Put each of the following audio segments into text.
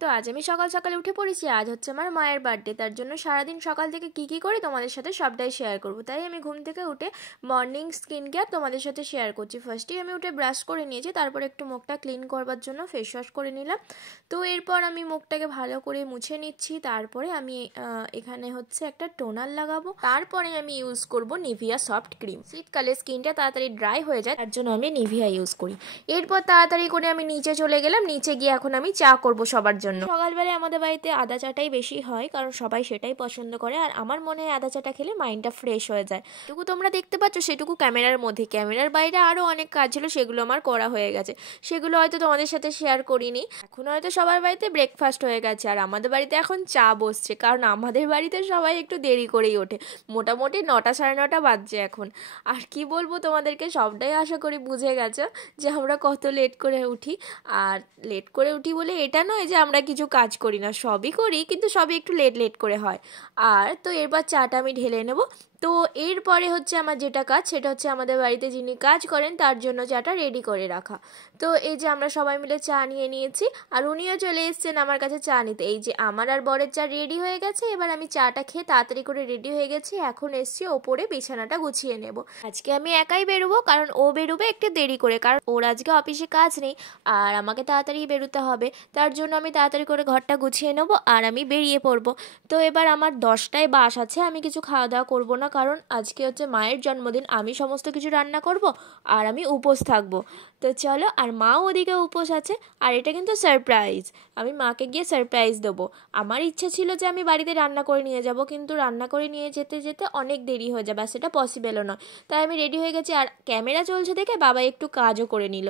তো আজ আমি সকাল সকালে উঠে পড়েছি। আজ হচ্ছে আমার মায়ের বার্থডে, তার জন্য সারাদিন সকাল থেকে কী করি তোমাদের সাথে সবটাই শেয়ার করব। তাই আমি ঘুম থেকে উঠে মর্নিং স্কিন কেয়ার তোমাদের সাথে শেয়ার করছি। ফার্স্টেই আমি উঠে ব্রাশ করে নিয়েছি, তারপর একটু মুখটা ক্লিন করবার জন্য ফেস ওয়াশ করে নিলাম। তো এরপর আমি মুখটাকে ভালো করে মুছে নিচ্ছি। তারপরে আমি এখানে হচ্ছে একটা টোনার লাগাবো। তারপরে আমি ইউজ করব নিভিয়া সফট ক্রিম। শীতকালে স্কিনটা তাড়াতাড়ি ড্রাই হয়ে যায়, তার জন্য আমি নিভিয়া ইউজ করি। এরপর তাড়াতাড়ি করে আমি নিচে চলে গেলাম। নিচে গিয়ে এখন আমি চা করব সবার জন্য। সকালবেলায় আমাদের বাড়িতে আদা চাটাই বেশি হয়, কারণ সবাই সেটাই পছন্দ করে। আর আমার মনে হয় আদা চাটা খেলে মাইন্ডটা ফ্রেশ হয়ে যায়। যেটুকু তোমরা দেখতে পাচ্ছ সেটুকু ক্যামেরার মধ্যে, ক্যামেরার বাইরে আরও অনেক কাজ ছিল, সেগুলো আমার করা হয়ে গেছে। সেগুলো হয়তো তোমাদের সাথে শেয়ার করিনি। এখন হয়তো সবার বাড়িতে ব্রেকফাস্ট হয়ে গেছে, আর আমাদের বাড়িতে এখন চা বসছে, কারণ আমাদের বাড়িতে সবাই একটু দেরি করেই ওঠে। মোটামুটি 9টা সাড়ে 9টা বাজছে এখন। আর কি বলবো তোমাদেরকে, সবটাই আশা করি বুঝে গেছো যে আমরা কত লেট করে উঠি। আর লেট করে উঠি বলে এটা নয় যে আমরা কিছু কাজ করি না, সবই করি, কিন্তু সবই একটু লেট লেট করে হয়। আর তো এরপর চাটা আমি ঢেলে নেব। তো এরপরে হচ্ছে আমার যেটা কাজ, সেটা হচ্ছে আমাদের বাড়িতে যিনি কাজ করেন তার জন্য চাটা রেডি করে রাখা। তো এই যে আমরা সবাই মিলে চা নিয়ে নিয়েছি, আর উনিও চলে এসেছেন আমার কাছে চা নিতে। এই যে আমার আর বরের চা রেডি হয়ে গেছে। এবার আমি চাটা খেয়ে তাড়াতাড়ি করে রেডি হয়ে গেছি। এখন এসছি ওপরে বিছানাটা গুছিয়ে নেব। আজকে আমি একাই বেরোবো, কারণ ও বেরোবে একটু দেরি করে, কারণ ওর আজকে অফিসে কাজ নেই আর আমাকে তাড়াতাড়ি বেরোতে হবে। তার জন্য আমি তাড়াতাড়ি করে ঘরটা গুছিয়ে নেবো আর আমি বেরিয়ে পড়বো। তো এবার আমার 10টায় বাস আছে। আমি কিছু খাওয়া দাওয়া করবো না, কারণ আজকে হচ্ছে মায়ের জন্মদিন। আমি সমস্ত কিছু রান্না করব আর আমি উপোস থাকবো। তো চলো, আর মাও ওদিকে উপোস আছে। আর এটা কিন্তু সারপ্রাইজ, আমি মাকে গিয়ে সারপ্রাইজ দেবো। আমার ইচ্ছা ছিল যে আমি বাড়িতে রান্না করে নিয়ে যাব, কিন্তু রান্না করে নিয়ে যেতে যেতে অনেক দেরি হয়ে যাবে, আর সেটা পসিবলও নয়। তাই আমি রেডি হয়ে গেছি, আর ক্যামেরা চলছে দেখে বাবা একটু কাজও করে নিল।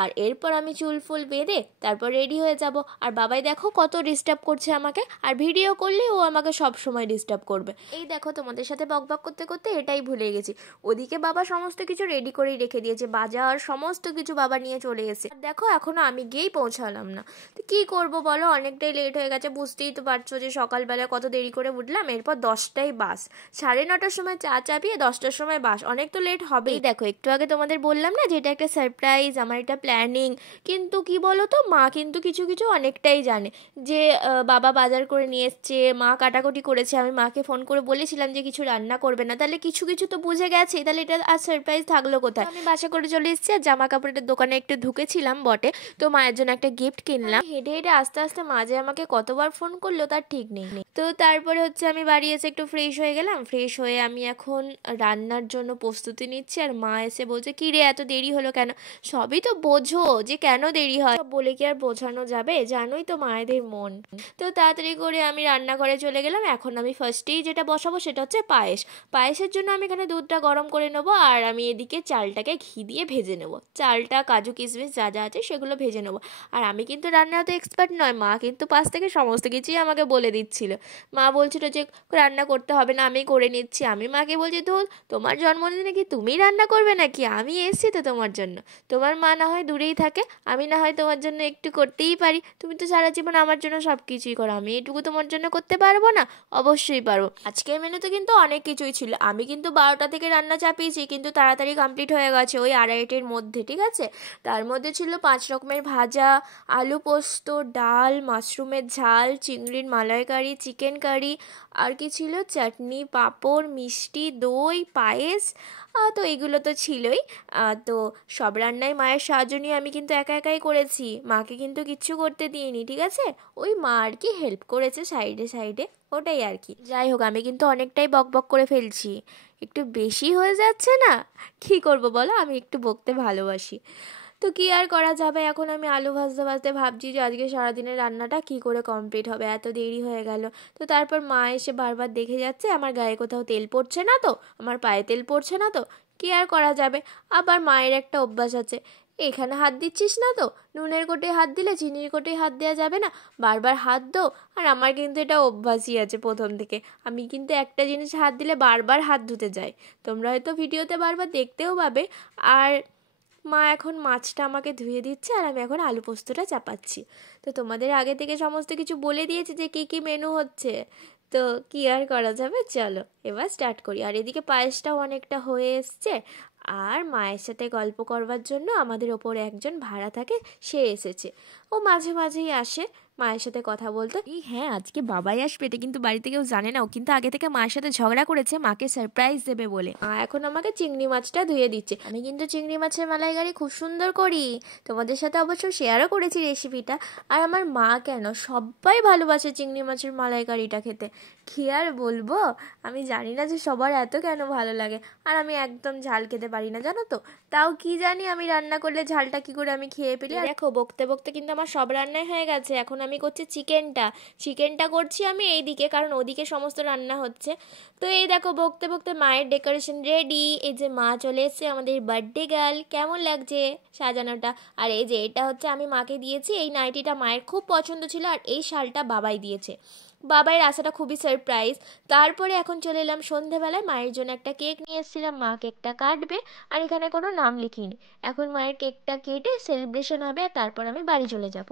আর এরপর আমি চুল ফুল বেঁধে তারপর রেডি হয়ে যাব। আর বাবাই দেখো কত ডিস্টার্ব করছে আমাকে, আর ভিডিও করলে ও আমাকে সব সময় ডিস্টার্ব করবে। এই দেখো তোমাদের সাথে বকবক করতে করতে এটাই ভুলে গেছি, ওদিকে বাবা সমস্ত কিছু রেডি করেই রেখে দিয়েছে, বাজার সমস্ত কিছু বাবা নিয়ে চলে এসেছে। আর দেখো এখনো আমি গিয়েই পৌঁছালাম না। তো কী করবো বলো, অনেকটাই লেট হয়ে গেছে। বুঝতেই তো পারছো যে সকালবেলা কত দেরি করে উঠলাম। এরপর 10টায় বাস, 9:30টার সময় চা চাপিয়ে 10টার সময় বাস, অনেক তো লেট হবেই। দেখো একটু আগে তোমাদের বললাম না যে এটা একটা সারপ্রাইজ, আমার এটা প্ল্যানিং। কিন্তু কি বলো তো, মা কিন্তু কিছু কিছু অনেকটাই জানে। যে বাবা বাজার করে নিয়ে এসছে, মা কাটাকুটি করেছে, আমি মাকে ফোন করে বলেছিলাম যে কিছু রান্না করবে না, তাহলে কিছু কিছু তো বুঝে গেছে, তাহলে এটা আর সারপ্রাইজ থাকলো কোথায়। আমি বাসা করে চলে এসেছি, আর জামা কাপড়ের দোকানে একটু ঢুকেছিলাম বটে। তো মায়ের জন্য একটা গিফট কিনলাম। হেঁটে হেঁটে আস্তে আস্তে মা যে আমাকে কতবার ফোন করলো তার ঠিক নেই। তো তারপরে হচ্ছে আমি বাড়ি এসে একটু ফ্রেশ হয়ে গেলাম। ফ্রেশ হয়ে আমি এখন রান্নার জন্য প্রস্তুতি নিচ্ছি। আর মা এসে বলছে, কি রে এত দেরি হলো কেন? সবই তো বোঝো যে কেন দেরি হয়, বলে কি আর বোঝানো যাবে, জানোই তো মায়েদের মন। তো তাড়াতাড়ি করে আমি রান্নাঘরে চলে গেলাম। এখন আমি ফার্স্টেই যেটা বসাবো সেটা হচ্ছে পায়েস। পায়েসের জন্য আমি এখানে দুধটা গরম করে নেবো, আর আমি এদিকে চালটাকে ঘি দিয়ে ভেজে নেবো। চালটা, কাজু কিশমিশ যা যা আছে সেগুলো ভেজে নেবো। আর আমি কিন্তু রান্নাতে এক্সপার্ট নয়, মা কিন্তু পাশ থেকে সমস্ত কিছুই আমাকে বলে দিচ্ছিল। মা বলছিল যে রান্না করতে হবে না, আমি করে নিচ্ছি। আমি মাকে বলছি, ধুর, তোমার জন্মদিনে কি তুমি রান্না করবে নাকি? আমি এসেছি তো তোমার জন্য। তোমার মা না হয় দূরেই থাকে, আমি না হয় তোমার জন্য একটু করতেই পারি। তুমি তো সারা জীবন আমার জন্য সব কিছুই করো, আমি এটুকু তোমার জন্য করতে পারবো না? অবশ্যই পারবো। আজকের মেনুতে কিন্তু অনেক কিছুই ছিল। আমি কিন্তু 12টা থেকে রান্না চাপিয়েছি, কিন্তু তাড়াতাড়ি কমপ্লিট হয়ে গেছে ওই 2:30-এর মধ্যে, ঠিক আছে। তার মধ্যে ছিল 5 রকমের ভাজা, আলু পোস্ত, ডাল, মাশরুমের ঝাল, চিংড়ির মালাইকারি, চিকেন কারি, আর কি ছিল, চাটনি, পাঁপড়, মিষ্টি, দই, পায়েস। তো এগুলো তো ছিলই। তো সব রান্নায় মায়ের সাহায্য নিয়ে আমি কিন্তু একা একাই করেছি, মাকে কিন্তু কিচ্ছু করতে দিইনি, ঠিক আছে। ওই মা আর কি হেল্প করেছে সাইডে সাইডে, ওটাই আর কি। যাই হোক, আমি কিন্তু অনেকটাই বকবক করে ফেলছি, একটু বেশি হয়ে যাচ্ছে না? কী করবো বলো, আমি একটু বকতে ভালোবাসি। তো কী আর করা যাবে, এখন আমি আলু ভাজতে ভাজতে ভাবছি যে আজকে সারাদিনের রান্নাটা কী করে কমপ্লিট হবে, এত দেরি হয়ে গেল। তো তারপর মা এসে বারবার দেখে যাচ্ছে আমার গায়ে কোথাও তেল পড়ছে না তো, আমার পায়ে তেল পড়ছে না তো। কী আর করা যাবে। আবার মায়ের একটা অভ্যাস আছে, এখানে হাত দিচ্ছিস না তো, নুনের কোটে হাত দিলে চিনির কোটে হাত দেওয়া যাবে না, বারবার হাত দো। আর আমার কিন্তু এটা অভ্যাসই আছে প্রথম থেকে, আমি কিন্তু একটা জিনিস হাত দিলে বারবার হাত ধুতে যাই। তোমরা হয়তো ভিডিওতে বারবার দেখতেও পাবে। আর মা এখন মাছটা আমাকে ধুয়ে দিচ্ছে, আর আমি এখন আলু পোস্তটা চাপাচ্ছি। তো তোমাদের আগে থেকে সমস্ত কিছু বলে দিয়েছে যে কী কী মেনু হচ্ছে। তো কী আর করা যাবে, চলো এবার স্টার্ট করি। আর এদিকে পায়েসটাও অনেকটা হয়ে এসছে। আর মায়ের সাথে গল্প করবার জন্য আমাদের ওপরে একজন ভাড়া থাকে, সে এসেছে। ও মাঝে মাঝেই আসে, মায়ের সাথে কথা বলতে। হ্যাঁ, আজকে বাবাই আসবে, এটা কিন্তু বাড়িতে কেউ জানে না। ও কিন্তু আগে থেকে মায়ের সাথে ঝগড়া করেছে মাকে সারপ্রাইজ দেবে বলে। এখন আমাকে চিংড়ি মাছটা ধুয়ে দিচ্ছে। আমি কিন্তু চিংড়ি মাছের মালাইকারি খুব সুন্দর করি, তোমাদের সাথে অবশ্য শেয়ারও করেছি রেসিপিটা। আর আমার মা কেন, সবাই ভালোবাসে চিংড়ি মাছের মালাইকারিটা খেতে। কি আর বলবো, আমি জানি না যে সবার এত কেন ভালো লাগে। আর আমি একদম ঝাল খেতে পারি না জানো তো, তাও কি জানি আমি রান্না করলে ঝালটা কি করে আমি খেয়ে ফেলি। দেখো বকতে বকতে কিন্তু আমার সব রান্নাই হয়ে গেছে। এখন আমি করছি চিকেনটা করছি আমি এইদিকে, কারণ ওদিকে সমস্ত রান্না হচ্ছে। তো এই দেখো বকতে বকতে মায়ের ডেকোরেশন রেডি। এই যে মা চলে এসেছে, আমাদের বার্থডে গার্ল। কেমন লাগছে সাজানোটা? আর এই যে এটা হচ্ছে আমি মাকে দিয়েছি, এই নাইটিটা মায়ের খুব পছন্দ ছিল, আর এই শালটা বাবাই দিয়েছে। বাবাইয়ের আসাটা খুবই সারপ্রাইজ। তারপরে এখন চলে এলাম সন্ধেবেলায়, মায়ের জন্য একটা কেক নিয়ে এসেছিলাম, মা কেকটা কাটবে। আর এখানে কোনো নাম লিখিনি। এখন মায়ের কেকটা কেটে সেলিব্রেশন হবে, আর তারপর আমি বাড়ি চলে যাব।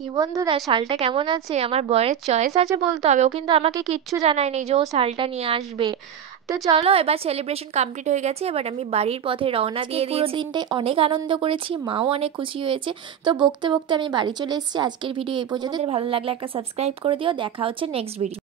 কি বন্ধুরা, শালটা কেমন আছে? আমার বরের চয়েস আছে বলতে হবে, ও কিন্তু আমাকে কিচ্ছু জানায়নি যে ও শালটা নিয়ে আসবে। তো চলো, এবার সেলিব্রেশন কমপ্লিট হয়ে গেছে, এবার আমি বাড়ির পথে রওনা দিয়ে দিয়েছি। পুরো দিনটাই অনেক আনন্দ করেছি, মাও অনেক খুশি হয়েছে। তো বকতে বকতে আমি বাড়ি চলে এসেছি। আজকের ভিডিও এই পর্যন্ত। ভালো লাগলে একটা সাবস্ক্রাইব করে দিও। দেখা হচ্ছে নেক্সট ভিডিও।